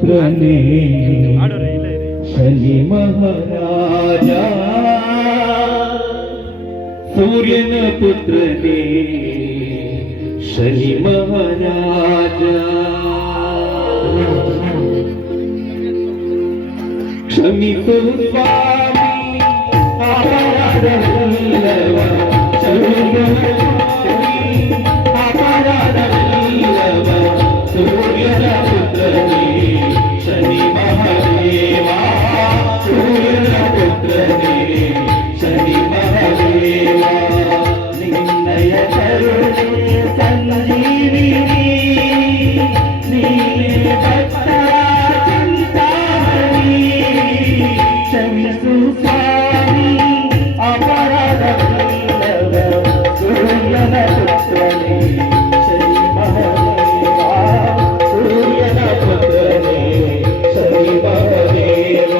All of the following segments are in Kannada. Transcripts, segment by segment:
ಪುತ್ರನೇ ಶನಿ ಮಹಾರಾಜ ಸೂರ್ಯನ ಪುತ್ರನೇ ಶನಿ ಮಹಾರಾಜ ಕ್ಷಮಿಸು ಸ್ವಾಮಿ ಅಪರಾಧವಿಲ್ಲವ ಅಪರಾಧವಿಲ್ಲವ ಸೂರ್ಯನ ಪುತ್ರನೇ ಶನಿ ಮಹಾದೇವ ಸೂರ್ಯನ ಪುತ್ರನೇ ಶನಿ ಮಹಾದೇವ ನಿನ್ನಯ ಕರುಣೆ ಸಂಜೀವಿನಿ ನೀನೇ ಭಕ್ತರ ಚಿಂತಾಮಣಿ ಕ್ಷಮಿಸು ಸ್ವಾಮಿ ಅಪರಾಧವಿಲ್ಲವ ಸೂರ್ಯನ ಪುತ್ರನೇ ಶನಿ ಮಹಾದೇವ ಸೂರ್ಯನ ಪುತ್ರನೇ ಶನಿ ಮಹಾದೇವ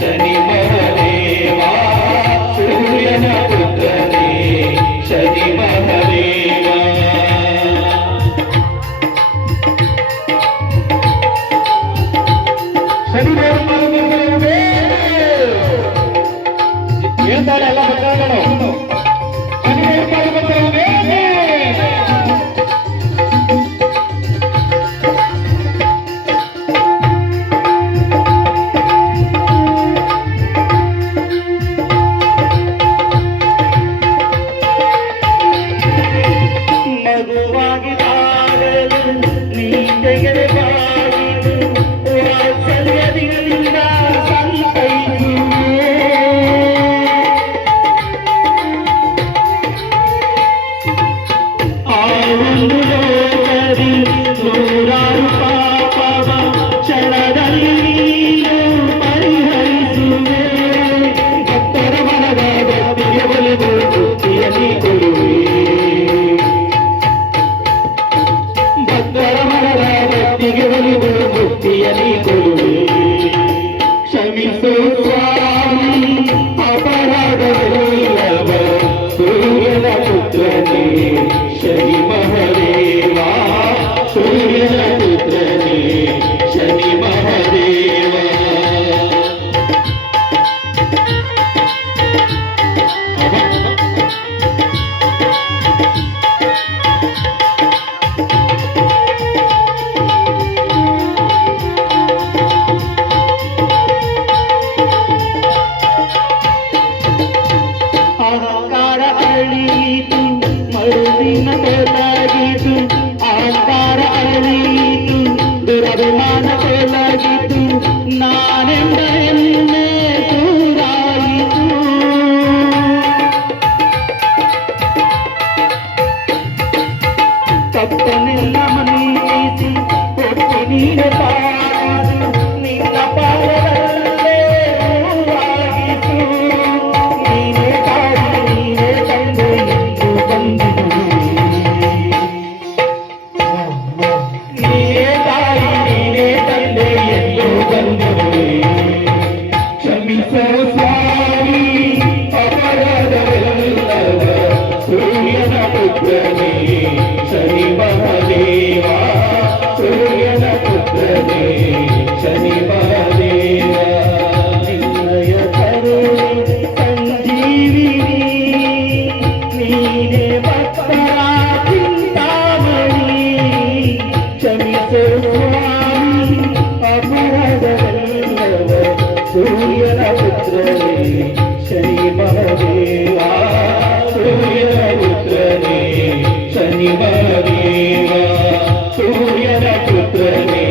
ಶನಿ ಮಹಾದೇವ ಸೂರ್ಯನ ಪುತ್ರನೇ ಶನಿ ಮಹಾದೇವ ಹೇಳ್ತಾರೆ ಎಲ್ಲ ಭಕ್ತಗಳು ಕ್ಷಮಿಸು ಸ್ವಾಮಿ ಅಪರಾಧವಿಲ್ಲವ ಸೂರ್ಯನ ಪುತ್ರನೇ ಶನಿ ಮಹಾದೇವ ಸೂರ್ಯನ ಪುತ್ರನೇ ಶನಿ ಮಹಾದೇವ ಅಹಂಕಾರ ಅಳಿಯಿತು ಮರುದಿನ ತೊಲಗಿತು ಅಹಂಕಾರ ಅಳಿಯಿತು ದುರಭಿಮಾನ ತೊಲಗಿತು ನಾನೆಂಬ ಹೆಮ್ಮೆ ದೂರಾಯಿತು ತಪ್ಪನೆಲ್ಲ ಮನ್ನಿಸಿ ಕೊಟ್ಟಿ ನೀನು ಪಾಡು ನಿನ್ನ ಪಾದದಲ್ಲೇ ಹೂವಾಗಿತು ನೀನೇ ತಾಯಿ ನೀನೇ ತಂದೆ ಎಂದು ಬಂದಿರುವೆ ನೀನೇ ತಾಯಿ ನೀನೇ ತಂದೆ ಎಂದು ಬಂದಿರುವೆ ಕ್ಷಮಿಸೋ ಸ್ವಾಮಿ ಅಪರಾಧವಿಲ್ಲವ ಸೂರ್ಯನ ಪುತ್ರನೇ ಶನಿ ಮಹಾದೇವ ಸೂರ್ಯನ ಪುತ್ರನೇ ಶನಿ ಮಹಾದೇವ ನಿನ್ನಯ ಕರುಣೆ ಸಂಜೀವಿನಿ ನೀನೇ ಭಕ್ತ ಮಹದೇವಾ ಸೂರ್ಯನ ಪುತ್ರನೇ ಶನಿ ಮಹದೇವಾ ಸೂರ್ಯನ ಪುತ್ರನೇ